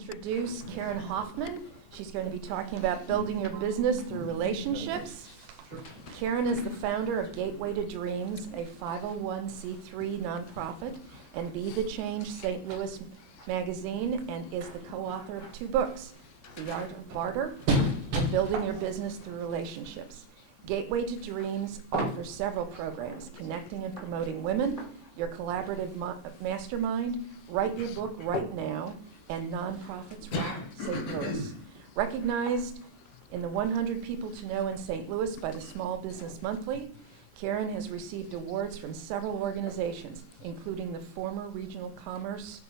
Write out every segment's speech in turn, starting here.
introduce Karen Hoffman. She's going to be talking about building your business through relationships. Karen is the founder of Gateway to Dreams, a 501c3 nonprofit, and Be the Change St. Louis magazine, and is the co-author of 2 books, The Art of Barter and Building Your Business Through Relationships. Gateway to Dreams offers several programs, connecting and promoting women, your collaborative mastermind, Write Your Book Right Now, and Nonprofits Rock St. Louis. Recognized in the 100 People to Know in St. Louis by the Small Business Monthly, Karen has received awards from several organizations, including the former Regional Commerce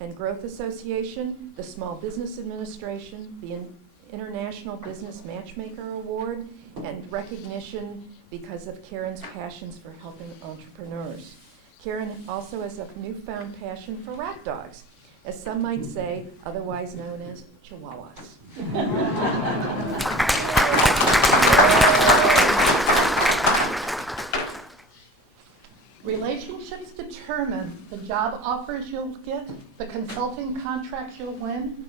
and Growth Association, the Small Business Administration, the International Business Matchmaker Award, and recognition because of Karen's passions for helping entrepreneurs. Karen also has a newfound passion for rat dogs, as some might say, otherwise known as chihuahuas. Relationships determine the job offers you'll get, the consulting contracts you'll win,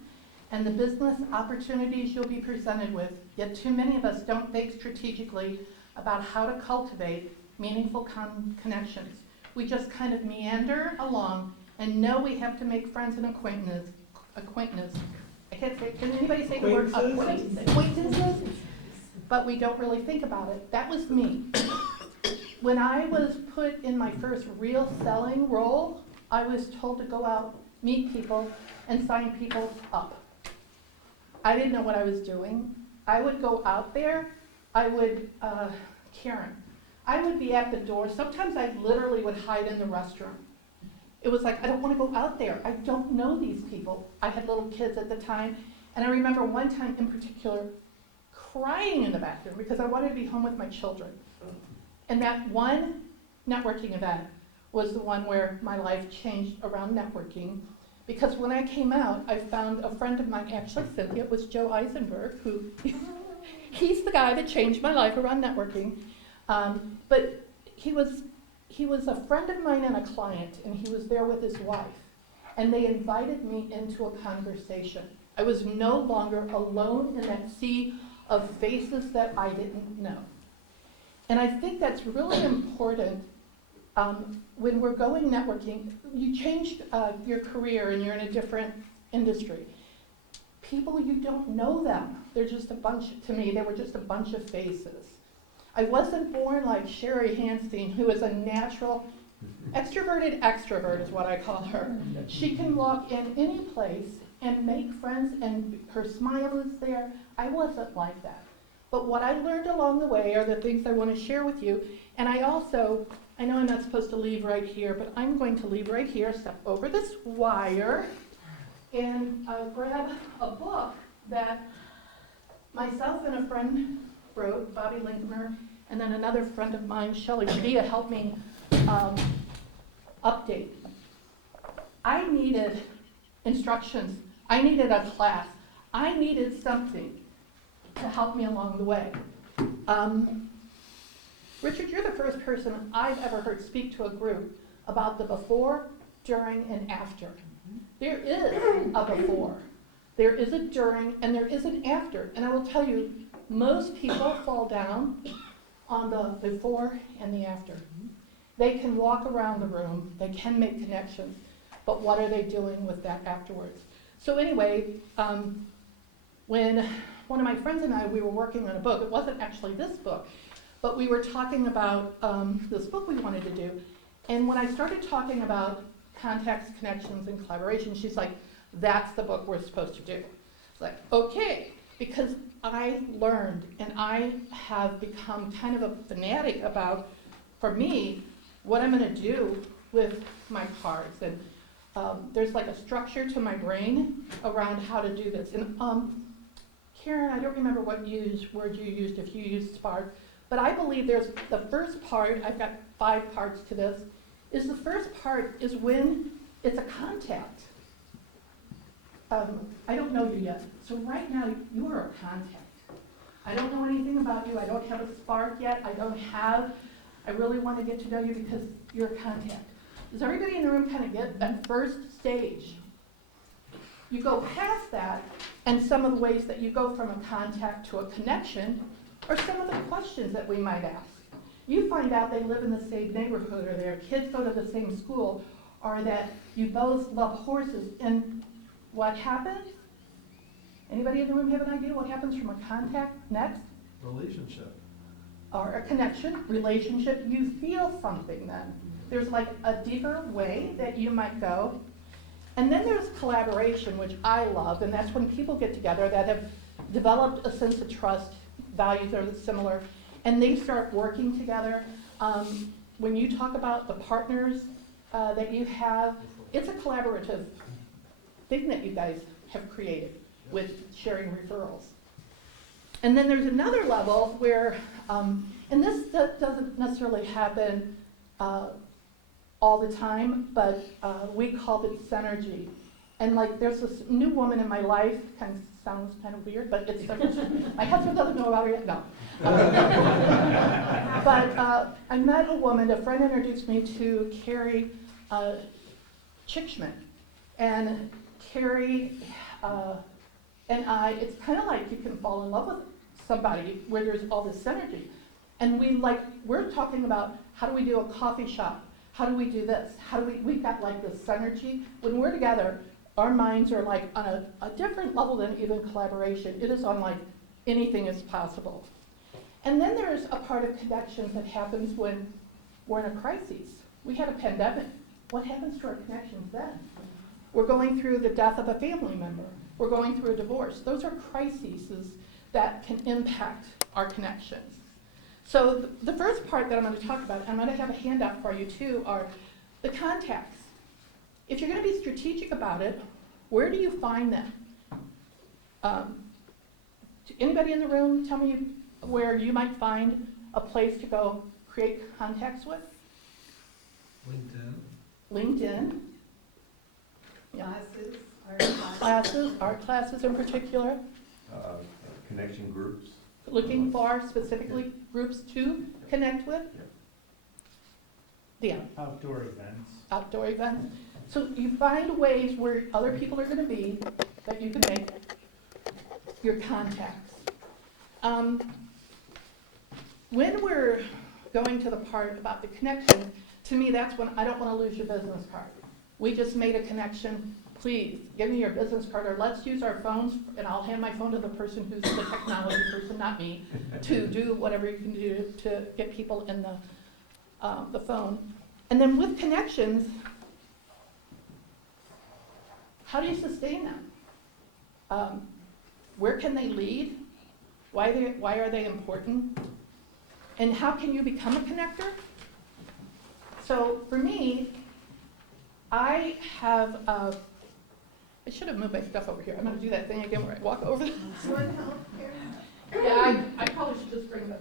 and the business opportunities you'll be presented with. Yet too many of us don't think strategically about how to cultivate meaningful connections. We just kind of meander along and know we have to make friends and acquaintances. I can't say, can anybody say the word acquaintances? But we don't really think about it. That was me. When I was put in my first real selling role, I was told to go out, meet people, and sign people up. I didn't know what I was doing. I would go out there, Karen, I would be at the door. Sometimes I literally would hide in the restroom. It was like, I don't want to go out there. I don't know these people. I had little kids at the time, and I remember one time in particular crying in the bathroom because I wanted to be home with my children. And that one networking event was the one where my life changed around networking, because when I came out, I found a friend of mine, actually Cynthia, it was Joe Eisenberg, who he's the guy that changed my life around networking. But he was a friend of mine and a client, and he was there with his wife. And they invited me into a conversation. I was no longer alone in that sea of faces that I didn't know. And I think that's really important when we're going networking. You changed your career and you're in a different industry. People, you don't know them. They're just a bunch, to me, they were just a bunch of faces. I wasn't born like Sherry Hanstein, who is a natural, extroverted extrovert is what I call her. She can walk in any place and make friends, and her smile is there. I wasn't like that. But what I learned along the way are the things I want to share with you. And I know I'm not supposed to leave right here, but I'm going to leave right here, step over this wire, and grab a book that myself and a friend wrote, Bobby Linkmer, and then another friend of mine, Shelley Padilla, helped me update. I needed instructions. I needed a class. I needed something to help me along the way. Richard, you're the first person I've ever heard speak to a group about the before, during, and after. There is a before, there is a during, and there is an after. And I will tell you, most people fall down on the before and the after. They can walk around the room, they can make connections, but what are they doing with that afterwards? So anyway, when one of my friends and I, we were working on a book. It wasn't actually this book, but we were talking about this book we wanted to do. And when I started talking about contacts, connections, and collaboration, she's like, that's the book we're supposed to do. It's like, okay, because I learned and I have become kind of a fanatic about, for me, what I'm going to do with my cards. And there's like a structure to my brain around how to do this. And Karen, I don't remember what word you used, if you used spark, but I believe there's the first part, I've got 5 parts to this, is the first part is when it's a contact. I don't know you yet, so right now you are a contact. I don't know anything about you, I don't have a spark yet, I really want to get to know you because you're a contact. Does everybody in the room kind of get that first stage You go past that, and some of the ways that you go from a contact to a connection are some of the questions that we might ask. You find out they live in the same neighborhood, or their kids go to the same school, or that you both love horses, and what happens? Anybody in the room have an idea what happens from a contact next? Relationship. Or a connection, relationship, you feel something then. There's like a deeper way that you might go. And then there's collaboration, which I love, and that's when people get together that have developed a sense of trust, values are similar, and they start working together. When you talk about the partners that you have, it's a collaborative thing that you guys have created with sharing referrals. And then there's another level where, and this doesn't necessarily happen all the time, but we called it synergy. And like there's this new woman in my life, sounds kind of weird, but it's my husband doesn't know about her yet, no. But I met a woman, a friend introduced me to Carrie Chickschmidt. And Carrie and I, it's kind of like you can fall in love with somebody where there's all this synergy. And we're talking about how do we do a coffee shop? How do we do this? We've got like this synergy. When we're together, our minds are like on a different level than even collaboration. It is on like anything is possible. And then there's a part of connections that happens when we're in a crisis. We had a pandemic. What happens to our connections then? We're going through the death of a family member. We're going through a divorce. Those are crises that can impact our connections. So the first part that I'm going to talk about, I'm going to have a handout for you too, are the contacts. If you're going to be strategic about it, where do you find them? Anybody in the room tell me where you might find a place to go create contacts with? LinkedIn. Yeah. Art classes in particular. Connection groups. Looking for specifically groups to connect with. Yeah. Outdoor events. So you find ways where other people are going to be that you can make your contacts. When we're going to the part about the connection, to me that's when I don't want to lose your business card. We just made a connection. Please give me your business card, or let's use our phones, and I'll hand my phone to the person who's the technology person, not me, to do whatever you can do to get people in the phone. And then with connections, how do you sustain them? Where can they lead? Why are they important? And how can you become a connector? So for me, I have, I should have moved my stuff over here. I'm going to do that thing again where I walk over. Yeah, I probably should just bring this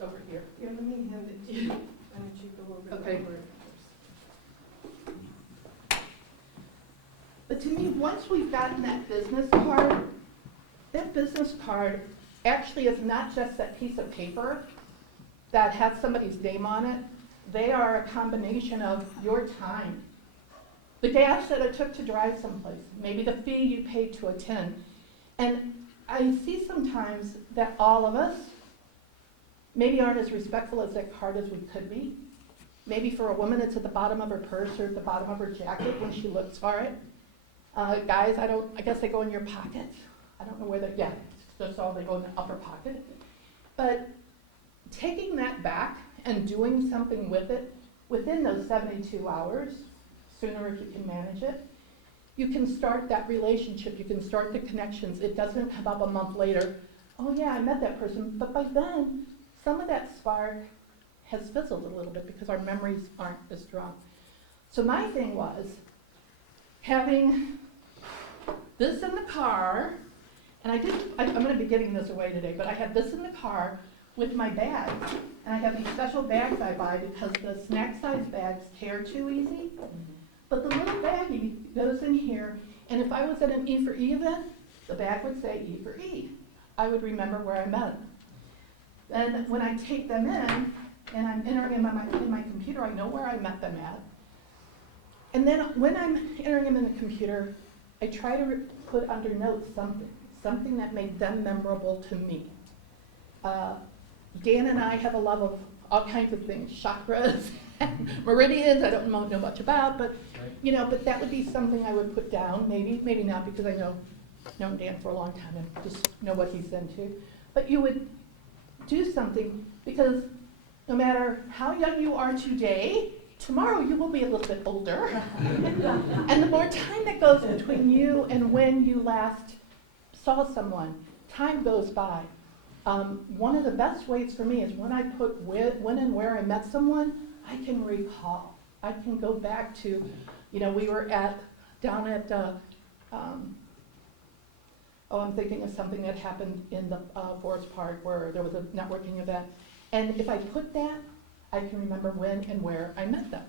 over here. Here, let me hand it to you. Why don't you go over Okay. the word But to me, once we've gotten that business card actually is not just that piece of paper that has somebody's name on it. They are a combination of your time, the gas that it took to drive someplace, maybe the fee you paid to attend. And I see sometimes that all of us maybe aren't as respectful as that card as we could be. Maybe for a woman, it's at the bottom of her purse or at the bottom of her jacket when she looks for it. Guys, I guess they go in your pocket. I don't know where they, yeah, that's all, they go in the upper pocket. But taking that back and doing something with it within those 72 hours, sooner if you can manage it, you can start that relationship, you can start the connections. It doesn't come up a month later, oh yeah, I met that person, but by then, some of that spark has fizzled a little bit because our memories aren't as strong. So my thing was having this in the car, and I'm going to be getting this away today, but I had this in the car with my bags, and I have these special bags I buy because the snack size bags tear too easy. But the little baggie goes in here, and if I was at an e4e event, the bag would say e4e. I would remember where I met them. And when I take them in, and I'm entering them in my computer, I know where I met them at. And then when I'm entering them in the computer, I try to put under notes something that made them memorable to me. Dan and I have a love of all kinds of things, chakras, meridians, I don't know much about, but but that would be something I would put down, maybe not, because I known Dan for a long time and just know what he's into. But you would do something, because no matter how young you are today, tomorrow you will be a little bit older. And the more time that goes between you and when you last saw someone, time goes by. One of the best ways for me is when I put when and where I met someone, I can recall. I can go back to, we were down at, I'm thinking of something that happened in the Forest Park where there was a networking event. And if I put that, I can remember when and where I met them.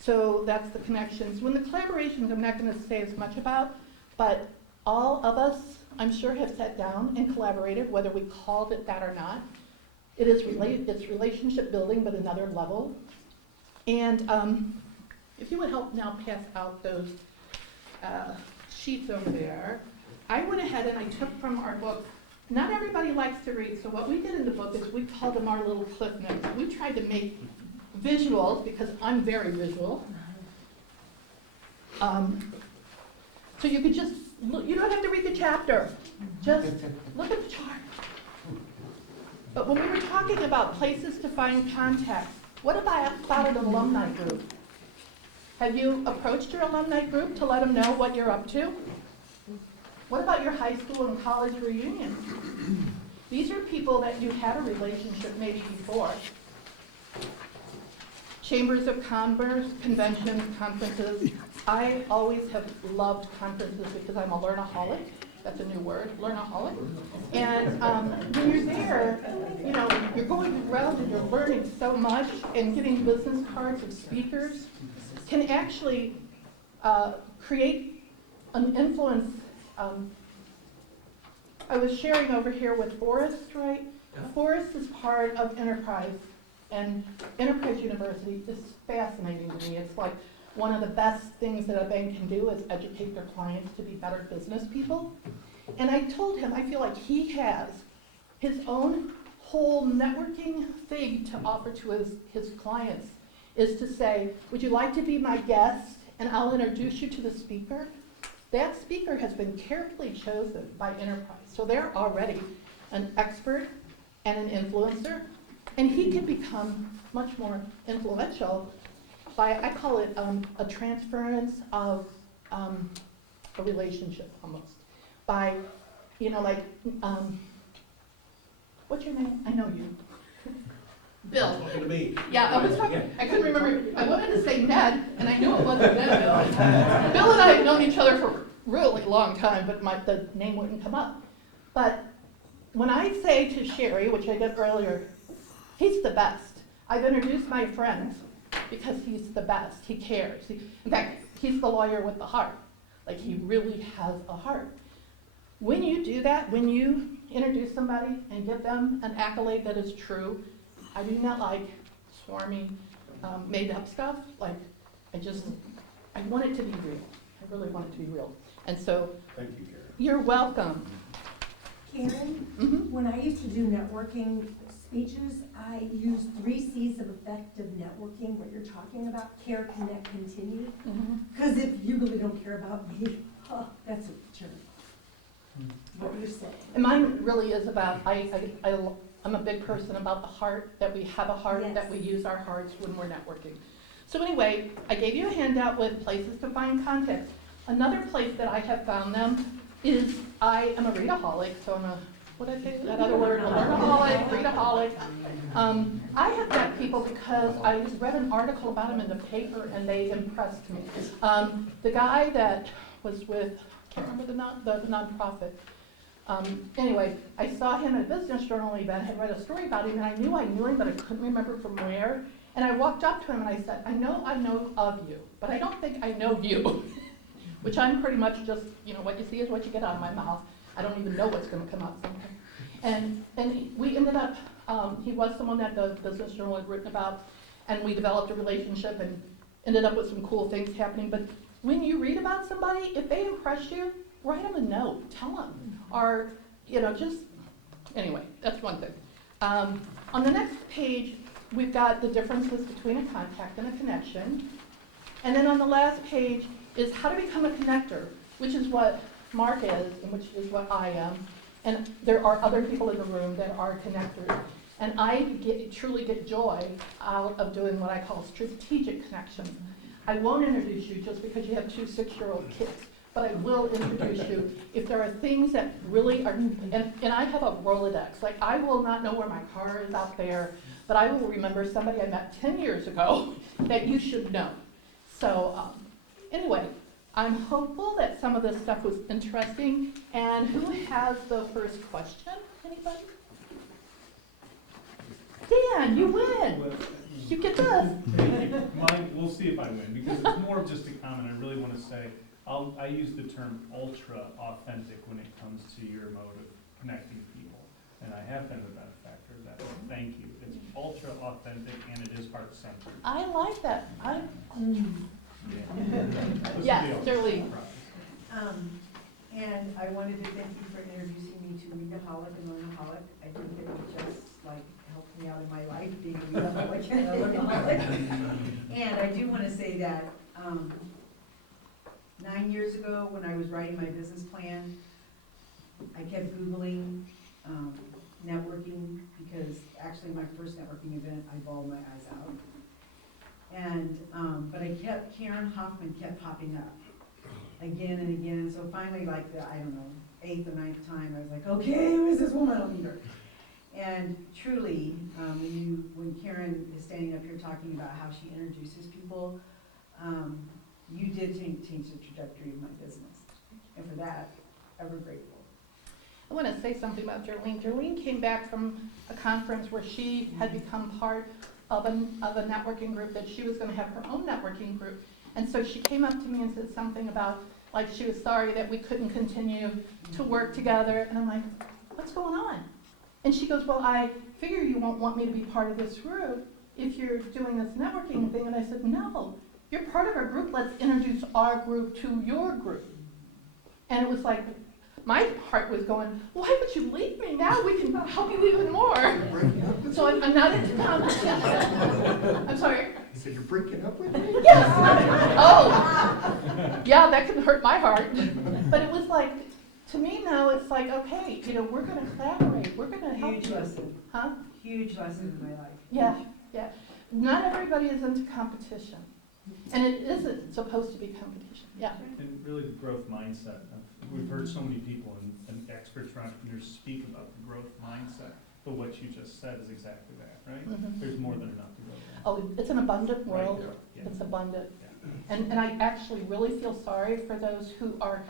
So that's the connections. When the collaborations, I'm not going to say as much about, but all of us, I'm sure, have sat down and collaborated, whether we called it that or not. It's relationship building, but another level. And if you would help now pass out those sheets over there. I went ahead and I took from our book. Not everybody likes to read, so what we did in the book is we called them our little cliff notes. We tried to make visuals, because I'm very visual. So you could just look, you don't have to read the chapter, just look at the chart. But when we were talking about places to find contacts, what about an alumni group? Have you approached your alumni group to let them know what you're up to? What about your high school and college reunions? These are people that you had a relationship maybe before. Chambers of commerce, conventions, conferences. I always have loved conferences because I'm a learnaholic. That's a new word, learnaholic. And when you're there, you're going around and you're learning so much, and getting business cards of speakers can actually create an influence. I was sharing over here with Forrest, right? Yeah. Forrest is part of Enterprise, and Enterprise University is fascinating to me. It's like one of the best things that a bank can do is educate their clients to be better business people. And I told him I feel like he has his own whole networking thing to offer to his clients, is to say, would you like to be my guest and I'll introduce you to the speaker? That speaker has been carefully chosen by Enterprise, so they're already an expert and an influencer, and he can become much more influential by, I call it a transference of a relationship almost. By, what's your name? I know you. Bill. Talking to me. Yeah, I was talking, I couldn't remember, I wanted to say Ned, and I knew it wasn't Ned, Bill. Bill and I have known each other for a really long time, but the name wouldn't come up. But when I say to Sherry, which I did earlier, he's the best. I've introduced my friend because he's the best. He cares. In fact, he's the lawyer with the heart. Like, he really has a heart. When you do that, when you introduce somebody and give them an accolade that is true, I do not like swarmy, made up stuff. Like, I want it to be real. I really want it to be real. And so, Thank you, Karen. you're welcome. Karen, Mhm. when I used to do networking speeches, I used 3 C's of effective networking, what you're talking about, care, connect, continue. Mhm. Because if you really don't care about me, that's a jerk. What you're saying. And mine really is about, I'm a big person about the heart, that we have a heart, Yes. that we use our hearts when we're networking. So anyway, I gave you a handout with places to find contacts. Another place that I have found them is, I am a readaholic, so I'm a, what did I say, that other word, a learnaholic, readaholic. I have met people because I read an article about them in the paper and they impressed me. The guy that was with, I can't remember the nonprofit. Anyway, I saw him at a business journal event, had read a story about him, and I knew him, but I couldn't remember from where. And I walked up to him and I said, I know of you, but I don't think I know you. Which I'm pretty much just, what you see is what you get out of my mouth. I don't even know what's gonna come out sometimes. And we ended up, he was someone that the business journal had written about, and we developed a relationship and ended up with some cool things happening. But when you read about somebody, if they impress you, write them a note, tell them, or, just, anyway, that's one thing. On the next page, we've got the differences between a contact and a connection. And then on the last page is how to become a connector, which is what Mark is and which is what I am. And there are other people in the room that are connectors. And I truly get joy out of doing what I call strategic connections. I won't introduce you just because you have 2 6-year-old kids, but I will introduce you if there are things that really are, and I have a Rolodex. Like, I will not know where my car is out there, but I will remember somebody I met 10 years ago that you should know. So anyway, I'm hopeful that some of this stuff was interesting. And who has the first question? Anybody? Dan, you win. Well, You get this. thank you. Mine, we'll see if I win, because it's more of just a comment. I really want to say, I use the term ultra authentic when it comes to your mode of connecting people. And I have been the benefactor of that. Thank you. It's ultra authentic and it is heart-centered. I like that. Yeah. Yes, Darlene. And I wanted to thank you for introducing me to Readaholic and Learnaholic. I think it would just helped me out in my life being a Readaholic and a Learnaholic. And I do want to say that 9 years ago when I was writing my business plan, I kept Googling networking because actually my first networking event I bawled my eyes out. And but Karen Hoffman kept popping up again and again. So finally, like the, 8th or 9th time, I was like, okay, who is this woman? I'll meet her. And truly, when Karen is standing up here talking about how she introduces people, you did change the trajectory of my business. And for that, ever grateful. I want to say something about Darlene. Darlene came back from a conference where she had become part of a networking group, that she was going to have her own networking group. And so she came up to me and said something about, like, she was sorry that we couldn't continue to work together. And I'm like, what's going on? And she goes, well, I figure you won't want me to be part of this group if you're doing this networking thing. And I said, no, you're part of our group. Let's introduce our group to your group. And it was like, my heart was going, why would you leave me? Now we can help you even more. So I'm not into competition. I'm sorry? You said you're breaking up with me? Yes. Oh, yeah, that can hurt my heart. But it was like, to me now, it's like, okay, we're going to collaborate. We're going to help Huge you. lesson. Huh? Huge lesson in my life. Yeah, yeah. Not everybody is into competition. And it isn't supposed to be competition. Yeah. And really the growth mindset. We've heard so many people and experts or entrepreneurs speak about the growth mindset, but what you just said is exactly that, right? Mhm. There's more than enough to go around. Oh, it's an abundant world. Right, yeah. It's abundant. Yeah. And I actually really feel sorry for those who are,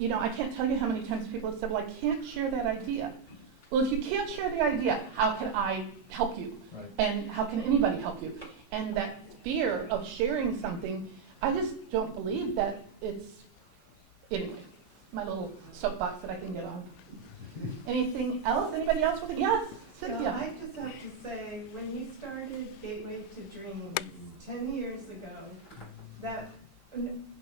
I can't tell you how many times people have said, well, I can't share that idea. Well, if you can't share the idea, how can I help you? Right. And how can anybody help you? And that fear of sharing something, I just don't believe that it's, anyway, my little soapbox that I can get on. Anything else? Anybody else with it? Yes, Cynthia. Well, I just have to say, when you started Gateway to Dreams 10 years ago, that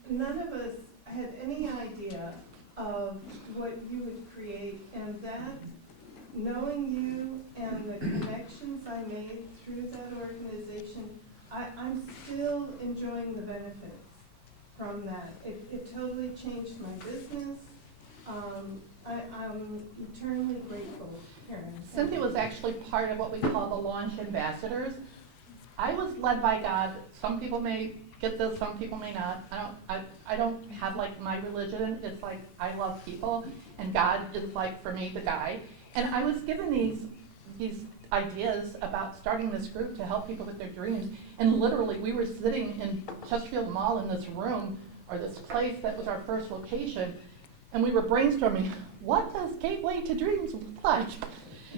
none of us had any idea of what you would create, and that, knowing you and the connections I made through that organization, I'm still enjoying the benefits from that. It totally changed my business. I'm eternally grateful, Karen. Cynthia was actually part of what we call the launch ambassadors. I was led by God. Some people may get this, some people may not. I don't have like my religion. It's like I love people, and God is like for me the guy. And I was given these ideas about starting this group to help people with their dreams. And literally, we were sitting in Chesterfield Mall in this room, or this place that was our first location, and we were brainstorming, what does Gateway to Dreams look like?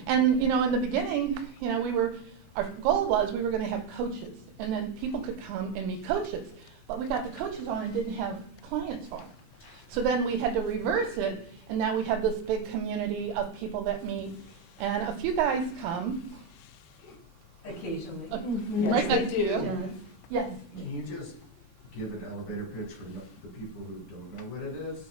And, in the beginning, our goal was we were going to have coaches, and then people could come and meet coaches. But we got the coaches on and didn't have clients for them. So then we had to reverse it, and now we have this big community of people that meet. And a few guys come. Occasionally. Right, I do. Yes. Yes. Can you just give an elevator pitch for the people who don't know what it is?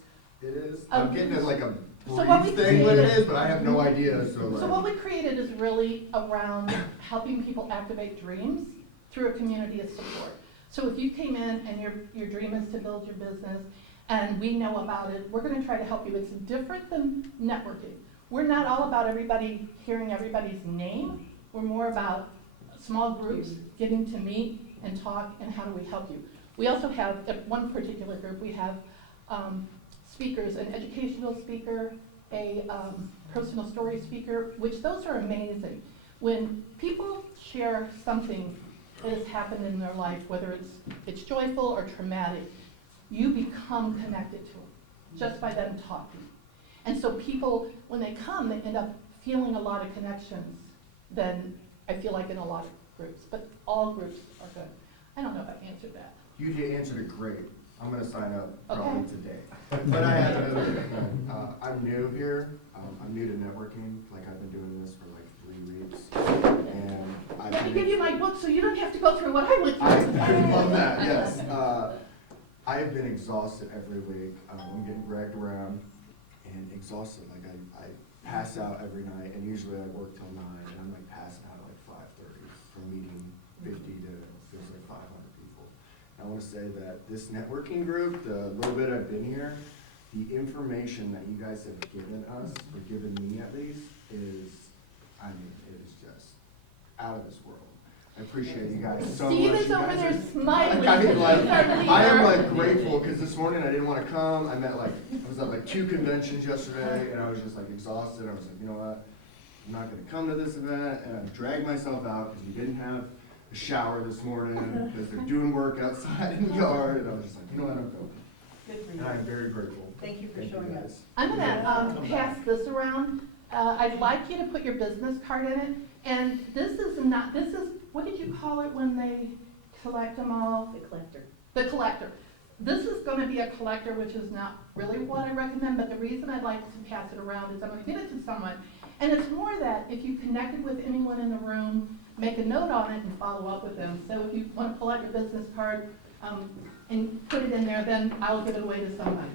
I'm getting it like a So what brief we thing what it created- is, but I have no idea, so like. So what we created is really around helping people activate dreams through a community of support. So if you came in and your dream is to build your business, and we know about it, we're gonna try to help you. It's different than networking. We're not all about everybody hearing everybody's name. We're more about small groups getting to meet and talk, and how do we help you. We also have, at one particular group, we have speakers, an educational speaker, a personal story speaker, which those are amazing. When people share something that has happened in their life, whether it's joyful or traumatic, you become connected to them just by them talking. And so people, when they come, they end up feeling a lot of connections than I feel like in a lot of groups, but all groups are good. I don't know if I answered that. You answered it great. I'm gonna sign up Okay. probably today. But I have another thing. I'm new here. I'm new to networking. Like I've been doing this for like 3 weeks. And Let me give you my book so you don't have to go through what I went I through. love that, yes. I've been exhausted every week. I'm getting dragged around and exhausted. Like I pass out every night, and usually I work till 9, and I'm like passing out at like 5:30 from meeting 50 to feels like 500 people. And I want to say that this networking group, the little bit I've been here, the information that you guys have given us, or given me at least, is, I mean, it is just out of this world. I appreciate you guys so much. Steve is You over guys there are- smiling. I mean, like, He's our leader. I am like grateful, because this morning I didn't want to come. I was at like 2 conventions yesterday, and I was just like exhausted. I was like, you know what? I'm not gonna come to this event, and I dragged myself out because we didn't have a shower this morning, because they're doing work outside in the yard, and I was just like, you know what, I'm going. Good for And you. I'm very grateful. Thank you for Thank you showing up. guys. I'm gonna pass this around. I'd like you to put your business card in it. And this is, what did you call it when they collect them all? The collector. The collector. This is gonna be a collector, which is not really what I recommend, but the reason I'd like to pass it around is I'm gonna give it to someone. And it's more that if you connected with anyone in the room, make a note on it and follow up with them. So if you wanna pull out your business card, and put it in there, then I'll give it away to somebody.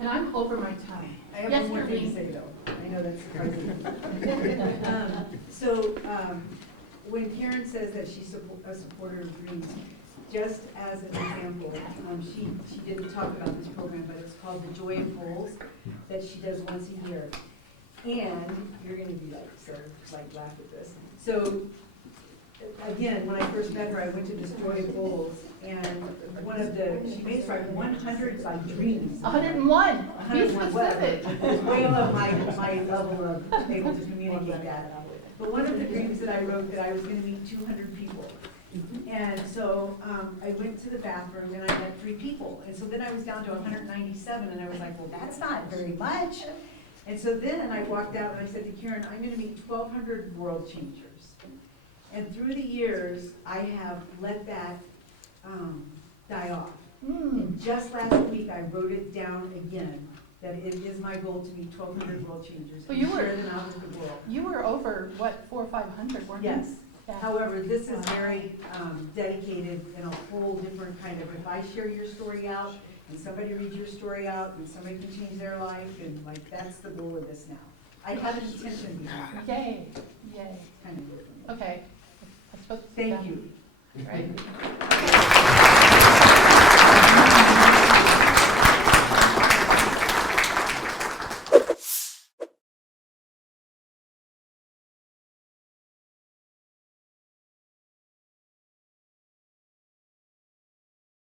And I'm over my time. I have Yes, one more thing to Maureen? say though. I know that's surprising. When Karen says that she's a supporter of dreams, just as an example, she didn't talk about this program, but it's called the Joy of Goals that she does once a year. And you're gonna be like, sort of like laugh at this. So again, when I first met her, I went to this Joy of Goals, and she makes like 100 like dreams. 101. Be 101, whatever. specific. It's way above my level of able to communicate that. But one of the dreams that I wrote, that I was gonna meet 200 people. And so, I went to the bathroom and I met 3 people. And so then I was down to 197, and I was like, well, that's not very much. And so then I walked out and I said to Karen, I'm gonna meet 1,200 world changers. And through the years, I have let that die off. And just last week, I wrote it down again, that it is my goal to meet 1,200 world changers Well, and you were- share them out with the world. You were over, what, 400 or 500, weren't you? Yes. Yeah. However, this is very dedicated in a whole different kind of, if I share your story out, and somebody reads your story out, and somebody can change their life, and like, that's the goal of this now. I have an intention behind it. Yay, yay. Kind of good for me. Okay. I'm supposed to sit Thank down. you. Right.